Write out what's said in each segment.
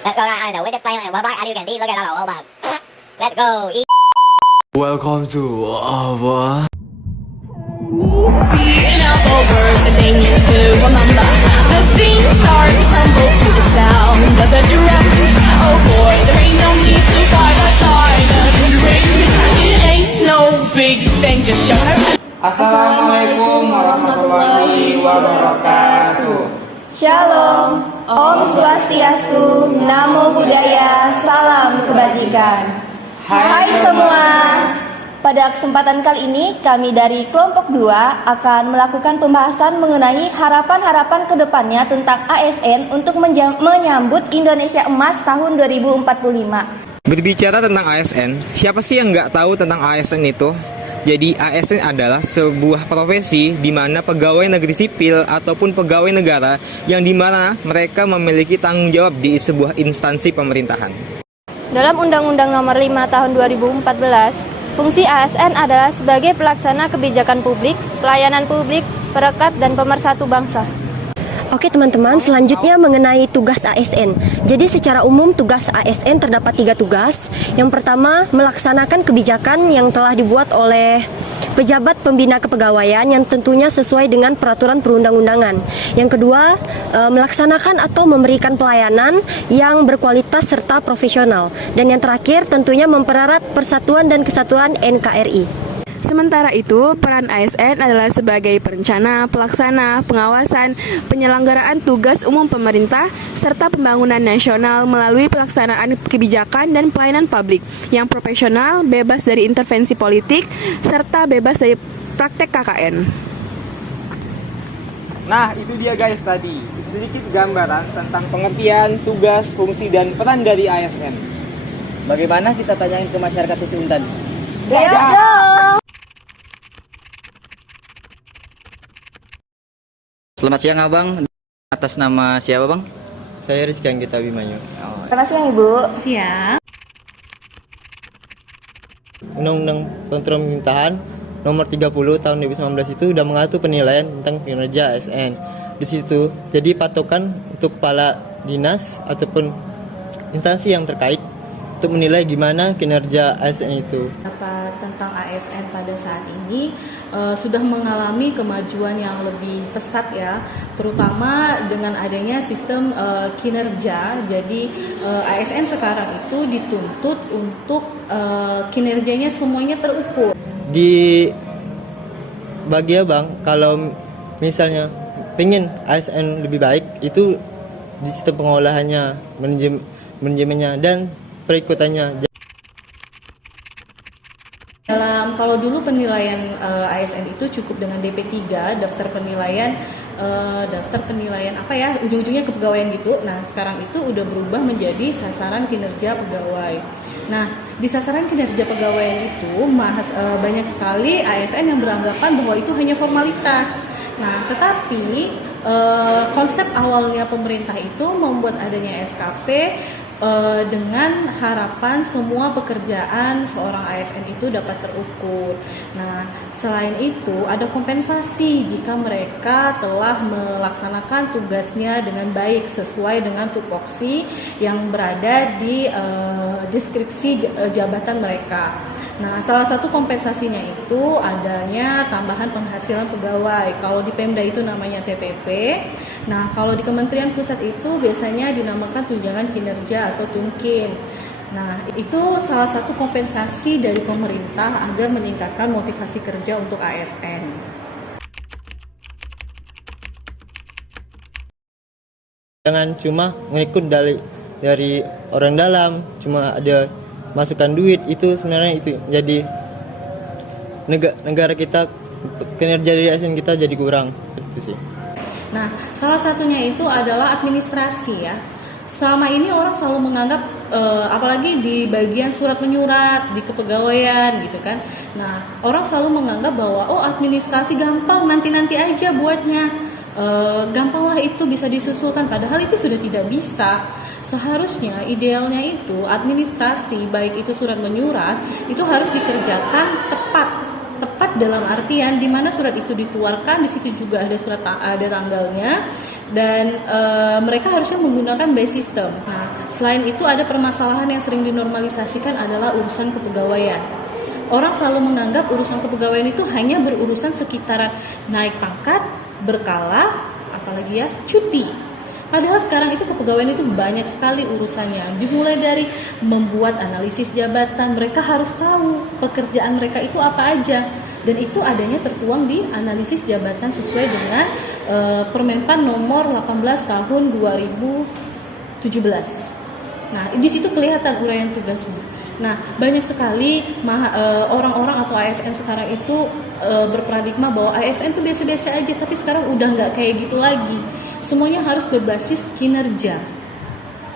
Let's go, I know, with the plane, bye bye, you can look at all over. Let's go, eat. Welcome to our Over the thing is to remember. The scene starts to tumble to the sound of the drums. Oh boy, there ain't no need to fight a silent ring. It ain't no big thing, just show her. Assalamualaikum warahmatullahi wabarakatuh. Shalom, Om Swastiastu, Namo Buddhaya, Salam Kebajikan. Hai semua. Pada kesempatan kali ini, kami dari kelompok 2 akan melakukan pembahasan mengenai harapan-harapan ke depannya tentang ASN untuk menyambut Indonesia Emas tahun 2045. Berbicara tentang ASN, siapa sih yang nggak tahu tentang ASN itu? Jadi ASN adalah sebuah profesi di mana pegawai negeri sipil ataupun pegawai negara yang di mana mereka memiliki tanggung jawab di sebuah instansi pemerintahan. Dalam Undang-Undang Nomor 5 Tahun 2014, fungsi ASN adalah sebagai pelaksana kebijakan publik, pelayanan publik, perekat, dan pemersatu bangsa. Oke teman-teman, selanjutnya mengenai tugas ASN. Jadi secara umum tugas ASN terdapat 3 tugas. Yang pertama, melaksanakan kebijakan yang telah dibuat oleh pejabat pembina kepegawaian yang tentunya sesuai dengan peraturan perundang-undangan. Yang kedua, melaksanakan atau memberikan pelayanan yang berkualitas serta profesional. Dan yang terakhir, tentunya mempererat persatuan dan kesatuan NKRI. Sementara itu, peran ASN adalah sebagai perencana, pelaksana, pengawasan, penyelenggaraan tugas umum pemerintah, serta pembangunan nasional melalui pelaksanaan kebijakan dan pelayanan publik yang profesional, bebas dari intervensi politik, serta bebas dari praktek KKN. Nah, itu dia guys tadi, sedikit gambaran tentang pengertian, tugas, fungsi, dan peran dari ASN. Bagaimana kita tanyain ke masyarakat Suci Untan? Selamat siang abang, atas nama siapa bang? saya Rizky Anggita Abimanyu. Terima kasih Ibu. Siap. Undang-Undang Peraturan Pemerintahan Nomor 30 Tahun 2019 itu sudah mengatur penilaian tentang kinerja ASN. Di situ jadi patokan untuk kepala dinas ataupun instansi yang terkait untuk menilai gimana kinerja ASN itu. Tentang ASN pada saat ini sudah mengalami kemajuan yang lebih pesat ya, terutama dengan adanya sistem kinerja. Jadi ASN sekarang itu dituntut untuk kinerjanya semuanya terukur. Di bagi abang, kalau misalnya pengen ASN lebih baik, itu di sistem pengolahannya, manajemennya, dan perikutannya. Kalau dulu penilaian ASN itu cukup dengan DP3, daftar penilaian apa ya, ujung-ujungnya kepegawaian gitu. Nah, sekarang itu udah berubah menjadi sasaran kinerja pegawai. Nah, di sasaran kinerja pegawaian itu banyak sekali ASN yang beranggapan bahwa itu hanya formalitas. Nah, tetapi konsep awalnya pemerintah itu membuat adanya SKP dengan harapan semua pekerjaan seorang ASN itu dapat terukur. Nah, selain itu ada kompensasi jika mereka telah melaksanakan tugasnya dengan baik sesuai dengan tupoksi yang berada di deskripsi jabatan mereka. Nah, salah satu kompensasinya itu adanya tambahan penghasilan pegawai. Kalau di Pemda itu namanya TPP. Nah, kalau di Kementerian Pusat itu biasanya dinamakan tunjangan kinerja atau tungkin. Nah, itu salah satu kompensasi dari pemerintah agar meningkatkan motivasi kerja untuk ASN. Jangan cuma ngikut dari orang dalam, cuma ada masukan duit, itu sebenarnya itu jadi negara kita, kinerja dari ASN kita jadi kurang, itu sih. Nah, salah satunya itu adalah administrasi ya. Selama ini orang selalu menganggap, apalagi di bagian surat menyurat, di kepegawaian gitu kan. Nah, orang selalu menganggap bahwa administrasi gampang, nanti-nanti aja buatnya. Gampanglah itu bisa disusulkan, padahal itu sudah tidak bisa. Seharusnya idealnya itu administrasi, baik itu surat menyurat, itu harus dikerjakan tepat dalam artian di mana surat itu dikeluarkan, di situ juga ada ada tanggalnya, dan mereka harusnya menggunakan by system. Nah, selain itu ada permasalahan yang sering dinormalisasikan adalah urusan kepegawaian. Orang selalu menganggap urusan kepegawaian itu hanya berurusan sekitaran naik pangkat, berkala, apalagi ya cuti. Padahal sekarang itu kepegawaian itu banyak sekali urusannya. Dimulai dari membuat analisis jabatan, mereka harus tahu pekerjaan mereka itu apa aja. Dan itu adanya tertuang di analisis jabatan sesuai dengan Permenpan nomor 18 tahun 2017. Nah, di situ kelihatan uraian tugasnya. Nah, banyak sekali orang-orang atau ASN sekarang itu berparadigma bahwa ASN itu biasa-biasa aja, tapi sekarang udah nggak kayak gitu lagi. Semuanya harus berbasis kinerja.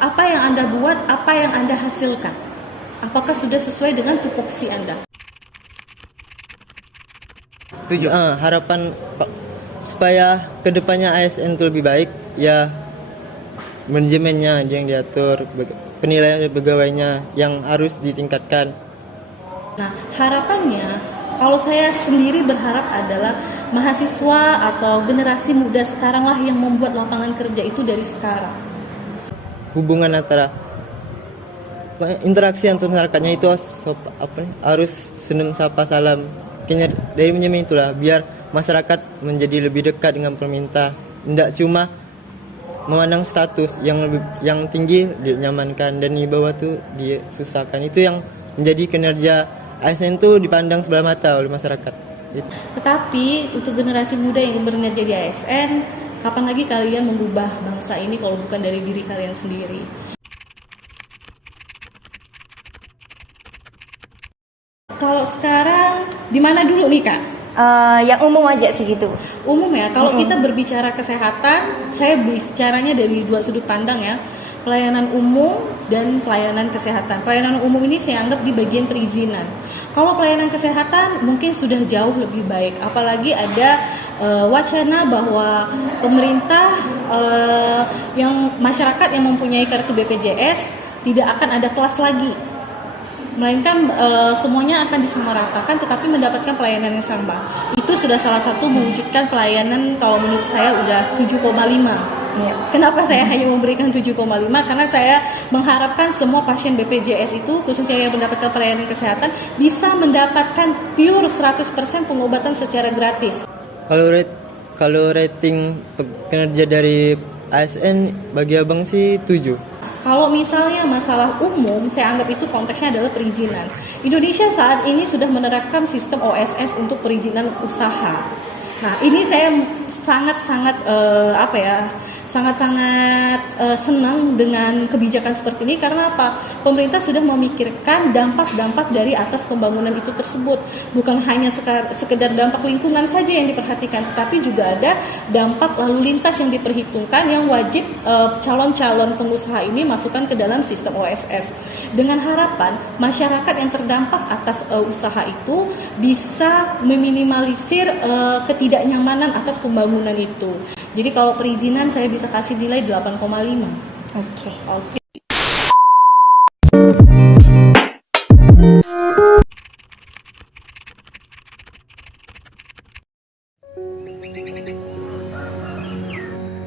Apa yang Anda buat, apa yang Anda hasilkan. Apakah sudah sesuai dengan tupoksi Anda? Harapan supaya kedepannya ASN itu lebih baik, ya manajemennya yang diatur, penilaian pegawainya yang harus ditingkatkan. Nah, harapannya kalau saya sendiri berharap adalah mahasiswa atau generasi muda sekarang lah yang membuat lapangan kerja itu dari sekarang. Hubungan antara interaksi antar masyarakatnya itu harus senam sapa salam. Kayaknya dari manajemen itulah biar masyarakat menjadi lebih dekat dengan pemerintah. Tidak cuma memandang status yang tinggi dinyamankan dan di bawah tuh disusahkan. Itu yang menjadi kinerja ASN itu dipandang sebelah mata oleh masyarakat. Gitu. Tetapi untuk generasi muda yang berniat jadi ASN, kapan lagi kalian mengubah bangsa ini kalau bukan dari diri kalian sendiri? Kalau sekarang di mana dulu nih Kak? Yang umum aja sih gitu. Umum ya. Kalau kita berbicara kesehatan, saya bicaranya dari dua sudut pandang ya. Pelayanan umum dan pelayanan kesehatan. Pelayanan umum ini saya anggap di bagian perizinan. Kalau pelayanan kesehatan mungkin sudah jauh lebih baik. Apalagi ada wacana bahwa pemerintah yang masyarakat yang mempunyai kartu BPJS tidak akan ada kelas lagi. Melainkan semuanya akan disamaratakan tetapi mendapatkan pelayanan yang sama. Itu sudah salah satu mewujudkan pelayanan kalau menurut saya udah 7,5. Ya. Kenapa saya hanya memberikan 7,5? Karena saya mengharapkan semua pasien BPJS itu khususnya yang mendapatkan pelayanan kesehatan bisa mendapatkan pure 100% pengobatan secara gratis. Kalau rating kinerja dari ASN bagi Abang sih 7. Kalau misalnya masalah umum, saya anggap itu konteksnya adalah perizinan. Indonesia saat ini sudah menerapkan sistem OSS untuk perizinan usaha. Nah, ini saya sangat-sangat senang dengan kebijakan seperti ini karena apa? Pemerintah sudah memikirkan dampak-dampak dari atas pembangunan itu tersebut. Bukan hanya sekedar dampak lingkungan saja yang diperhatikan, tetapi juga ada dampak lalu lintas yang diperhitungkan yang wajib calon-calon pengusaha ini masukkan ke dalam sistem OSS. Dengan harapan masyarakat yang terdampak atas usaha itu bisa meminimalisir ketidaknyamanan atas pembangunan itu. Jadi kalau perizinan saya bisa kasih nilai 8,5. Oke.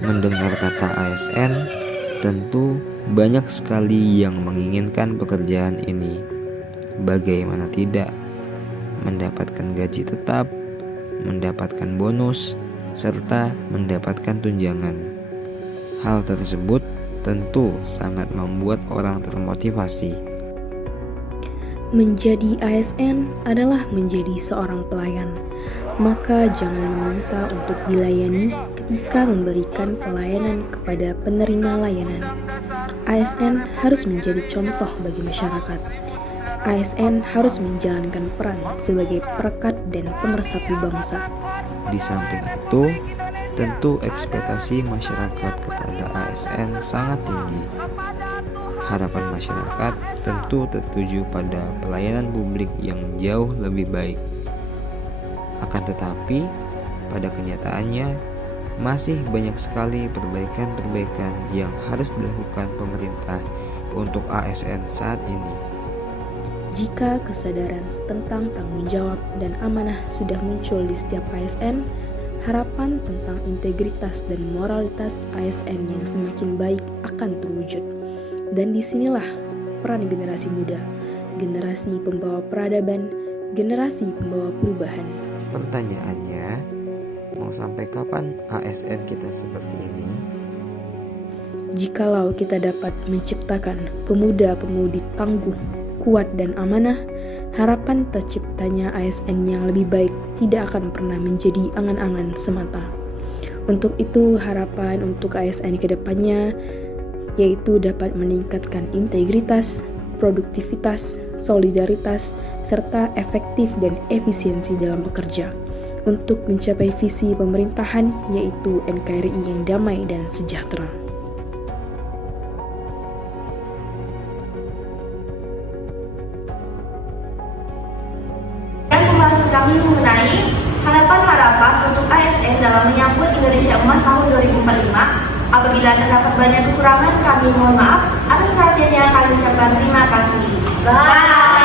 Mendengar kata ASN, tentu banyak sekali yang menginginkan pekerjaan ini. Bagaimana tidak? Mendapatkan gaji tetap, mendapatkan bonus, serta mendapatkan tunjangan. Hal tersebut tentu sangat membuat orang termotivasi. Menjadi ASN adalah menjadi seorang pelayan. Maka jangan meminta untuk dilayani ketika memberikan pelayanan kepada penerima layanan. ASN harus menjadi contoh bagi masyarakat. ASN harus menjalankan peran sebagai perekat dan pemersatu bangsa. Di samping itu, tentu ekspektasi masyarakat kepada ASN sangat tinggi. Harapan masyarakat tentu tertuju pada pelayanan publik yang jauh lebih baik. Akan tetapi, pada kenyataannya, masih banyak sekali perbaikan-perbaikan yang harus dilakukan pemerintah untuk ASN saat ini. Jika kesadaran tentang tanggung jawab dan amanah sudah muncul di setiap ASN, harapan tentang integritas dan moralitas ASN yang semakin baik akan terwujud. Dan disinilah peran generasi muda, generasi pembawa peradaban, generasi pembawa perubahan. Pertanyaannya, mau sampai kapan ASN kita seperti ini? Jikalau kita dapat menciptakan pemuda-pemudi tangguh, kuat dan amanah, harapan terciptanya ASN yang lebih baik tidak akan pernah menjadi angan-angan semata. Untuk itu, harapan untuk ASN ke depannya yaitu dapat meningkatkan integritas, produktivitas, solidaritas, serta efektif dan efisiensi dalam bekerja untuk mencapai visi pemerintahan yaitu NKRI yang damai dan sejahtera. Pembahasan kami mengenai harapan-harapan untuk ASN dalam menyambut Indonesia Emas tahun 2045. Apabila terdapat banyak kekurangan, kami mohon maaf. Atas perhatiannya kami ucapkan terima kasih. Bye.